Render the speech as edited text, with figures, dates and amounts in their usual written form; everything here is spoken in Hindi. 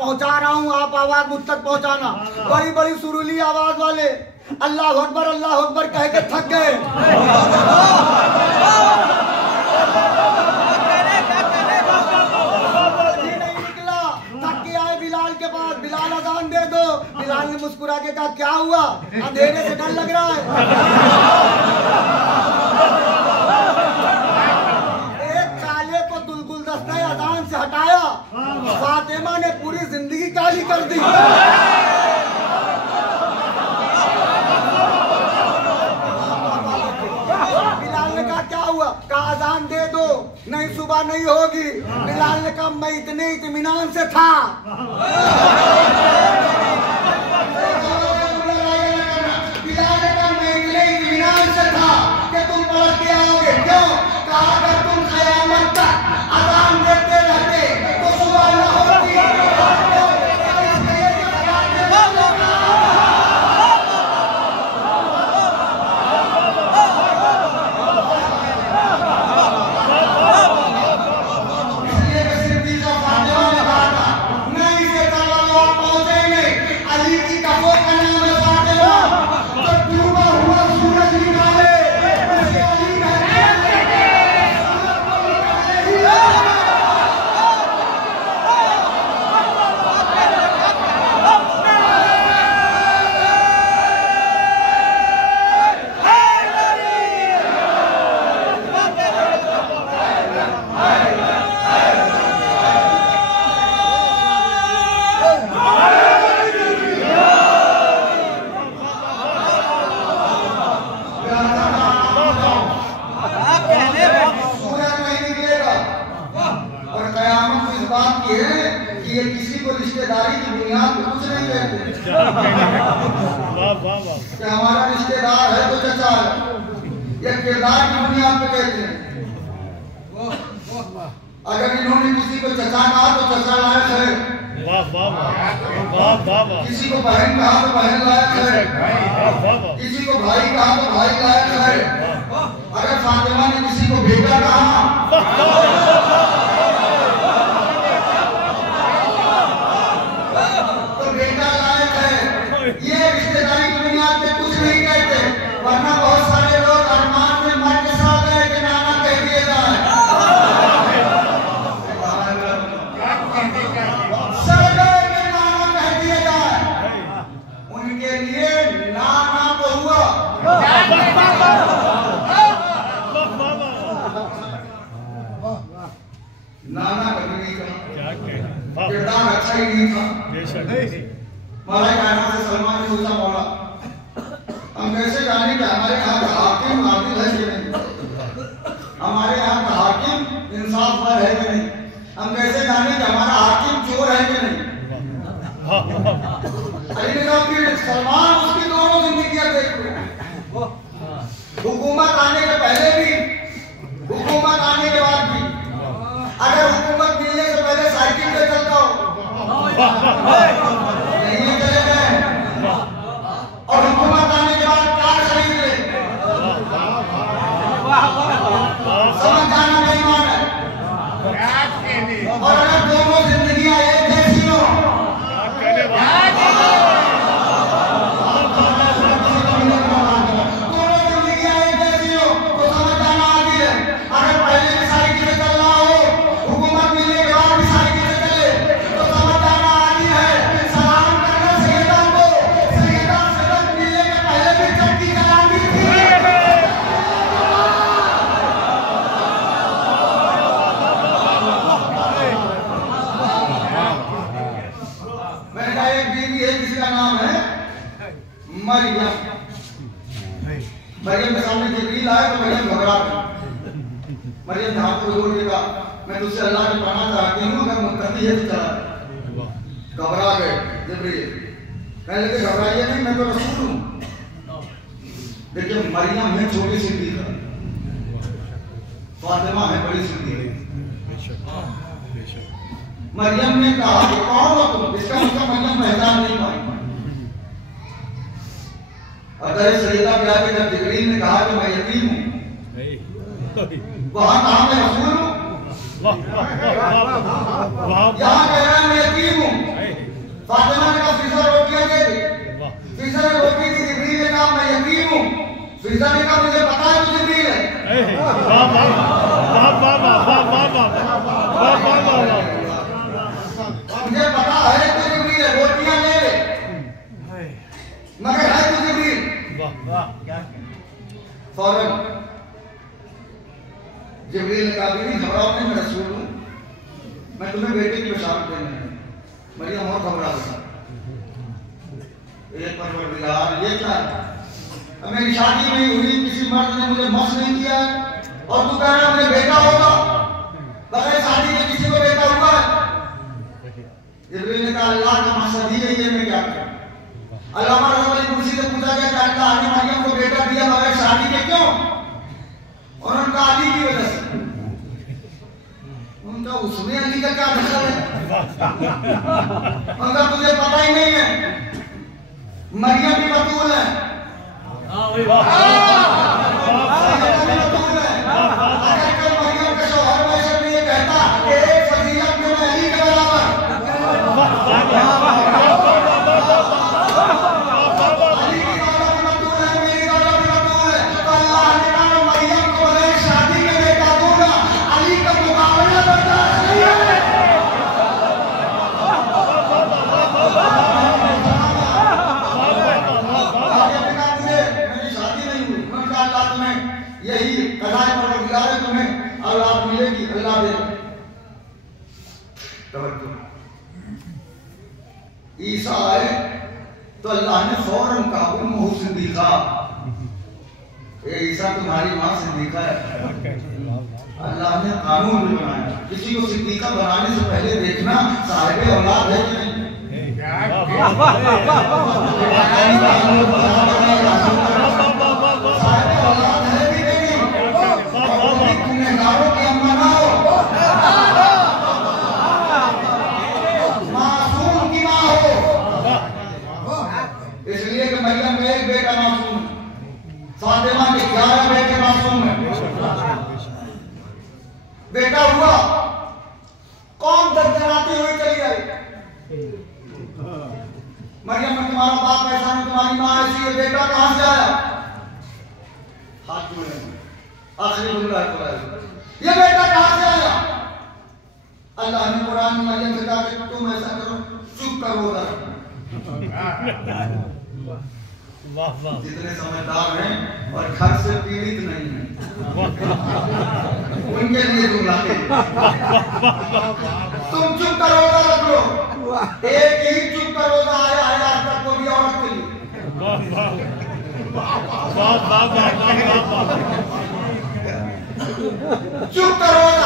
पहुंचा रहा हूँ, आप आवाज मुझ तक पहुंचाना। बड़ी बड़ी सुरीली आवाज वाले अल्लाह अकबर कह के थक गए। नहीं निकला, थक के आए बिलाल के पास, बिलाल अजान दे दो। बिलाल ने मुस्कुरा के कहा क्या हुआ, अंधेरे से डर लग रहा है? एक काले को गुलदस्ता अजान से हटाया, फातिमा ने पूरी जिंदगी काली कर दी। का अजान दे दो, नहीं सुबह नहीं होगी। बिलाल ने कहा मैं इतने इत्मीनान से था। बिलाल ने कहा मैं इतने इत्मीनान से था कि तुम पढ़ के आओगे। क्यों? कहा अगर तुम क़यामत तक अजान देते रहते तो सुबह न होती। ये किसी को रिश्तेदारी की बुनियाद पे कुछ नहीं कहते। हमारा रिश्तेदार है तो चचा है, ये किरदार की बुनियाद पे कहते हैं। अगर इन्होंने किसी को चचा कहा तो चचा लायक है, किसी को बहन कहा तो बहन लायक है, किसी को भाई कहा तो भाई लायक है। अगर फातिमा ने किसी को बेटा कहा ये रिश्तेदारी की बुनियाद पे कुछ नहीं कहते। वरना बहुत सारे लोग अरमान में मर के साथ गए कि नाना कह दिए जाए, सर गए कि नाना कह दिए जाए। उनके लिए नाना तो हुआ, नाना कभी नहीं कहा, किरदार अच्छा ही नहीं था। हमारे कायनात से सलमान ने पूछा मौला हम कैसे जाने कि हमारे यहाँ का हाकिम आदिल है कि नहीं, हमारे यहाँ का हाकिम इंसाफ पर है कि नहीं, हम कैसे जाने कि हमारा हाकिम चोर है कि नहीं। अली ने कहा कि सलमान उसकी दोनों जिंदगियां देख लो, हुकूमत आने के पहले भी, हुकूमत आने के बाद भी। अगर हुकूमत मिलने से पहले साइकिल पे चलता हो और हुकूमत आने के बाद कार खरीद ले, समझ जाना नहीं मान है। और अगर दोनों जिंदगियां एक जैसी हो, दोनों जिंदगियां एक जैसी हो तो समझ जाना आदि है। अगर पहले भी साइकिल से चल रहा हो, हुकूमत मिलने के बाद भी साइकिल से चले तो समझ जाना आदि है। सलाम करना सैयदा को, सैयदा सदक मिलने के पहले भी चट्टी चलानी थी। मैंने कहा एक बीवी है जिसका नाम है मरियम। मरियम के सामने जिब्रील आया तो मरियम घबरा गई। मरियम ने हाथ को जोड़ के कहा मैं तुझसे अल्लाह के पाना चाहती हूँ, अगर मुत्तकी है तो चला। घबरा गए जिब्रील, कहने लगे घबराइए नहीं, मैं तो रसूल हूँ। देखिए मरियम है छोटी सी दी, फातिमा है बड़ी सी दी। मरियम ने कहा कि कौन हो तुम, इसका मतलब मरियम पहचान नहीं पाई। अतः सैयदा के आगे जब जिब्रील ने कहा कि मैं यतीम हूँ, वहां कहा मैं रसूल हूँ, यहाँ कह रहा मैं यतीम हूँ। फातिमा ने कहा फिजा रोटियां दे दे। फिजा ने रोटी दी, जिब्रील ने कहा मैं यकीन हूं। फिजा ने कहा मुझे पता है तू जिब्रील है। मुझे पता है तू जिब्रील है, रोटियां ले ले, मगर है तू जिब्रील। फौरन जिब्रील ने कहा बीवी घबराओ नहीं, मैं रसूल हूं, मैं तुम्हें बेटे की बशारत देने आया। मरियम और घबरा गई। एक परवरदिगार ये क्या है, मेरी शादी नहीं हुई, किसी मर्द ने मुझे मस नहीं किया है और तू कह रहा मुझे बेटा होगा, बगैर शादी के किसी को बेटा हुआ है। जिब्रील ने कहा अल्लाह का मकसद ही है, ये मैं क्या करूं। अल्लामा रज़ी कुर्सी से पूछा गया कि अल्लाह ने मरियम को बेटा दिया बगैर शादी के क्यों? और उनका अली की वजह से। उनका उसमें अली का क्या दखल है? उनका तुझे पता ही नहीं है, मरियम भी बतूल है। अगर कोई मरियम के शौहर में से ये कहता कि एक फजीलत में मैं अली के बराबर, अली की दौलत भी बतूल है, मेरी दौलत भी बतूल है, तो अल्लाह ने कहा मरियम को बगैर शादी के बेटा दूंगा, अली का मुकाबला बर्दाश्त नहीं है। यही कलाए परवरदिगार है, तुम्हें औलाद मिलेगी, अल्लाह देगा। तवज्जो, ईसा आए तो अल्लाह ने फौरन कहा उम्मुहु सिद्दीका, ये ईसा तुम्हारी मां सिद्दीका है। अल्लाह ने कानून भी बनाया, किसी को सिद्दीका बनाने से पहले देखना साहिब औलाद है कि नहीं। इसलिए कि मरियम में एक बेटा मासूम है, फातिमा के 11 बेटे मासूम हैं। बेटा हुआ, कौन दर्दनाती हुई चली आई। मरियम में तुम्हारा बाप ऐसा नहीं, तुम्हारी माँ ऐसी है, बेटा कहां से आया? हाथ में आखिरी जुमला ये बेटा कहां से आया? अल्लाह ने कुरान में मरियम से कहा कि तुम ऐसा करो, चुप करो उधर। जितने समझदार हैं और घर से पीड़ित नहीं हैं उनके लिए तुम लाते, तुम चुप का रोजा रख लो। एक ही चुप का रोजा आया है आज तक कोई औरत के लिए। चुप का रोजा